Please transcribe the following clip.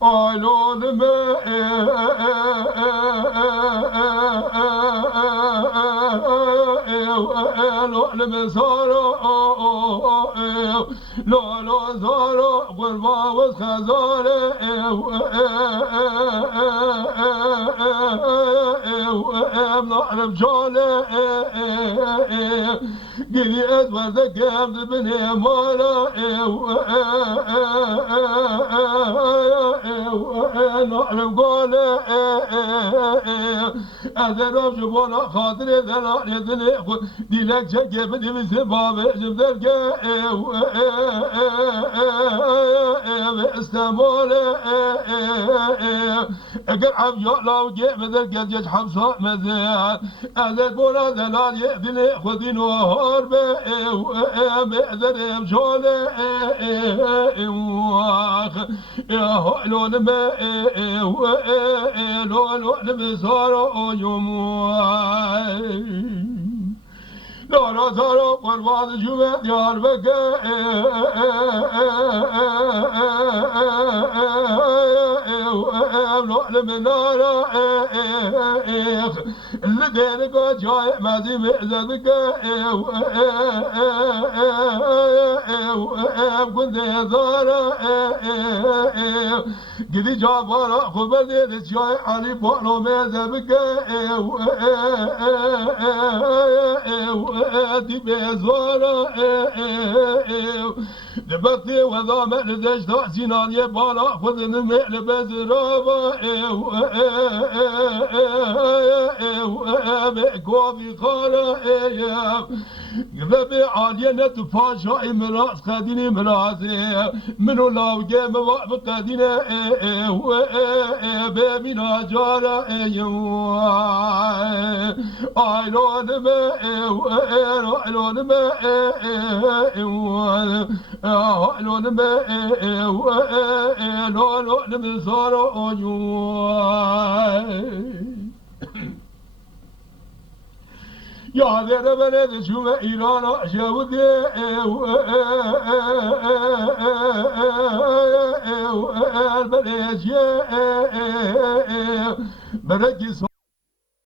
Aylonime elolime sara lolo zara gurbavız khazare emnalim jale gidi etvarda geldi beni mala نعلم قول أذنب جبونا خاطر ذلا يدني ديلك جاك بدي مثل باب جبدك استمول أقل عم يعلى وجيب ذلك الجيش حمصة مذيع أذن بونا ذلا يدني خذين وهرب بأذن مشول يا هلون ما لون بصار لا لا زارو قربان جوا ديار بك لون بنار اللي جاي ما زي مزدك كنت زارو قدي جابر خبزي جاي علي بولو مزبك دي بزوارا دبتي وذا من دشت سنان يبالا خذن مئل بزرابا بكوفي خالا قبل عالية تفاشا مراس خديني مراسي منو لاو جيم وقف قديني بيبنا جارا ايلون ما ايلون ما ايلون ما ايلون ما صاروا يا ذا بلد شو إيران شودي البلد بركي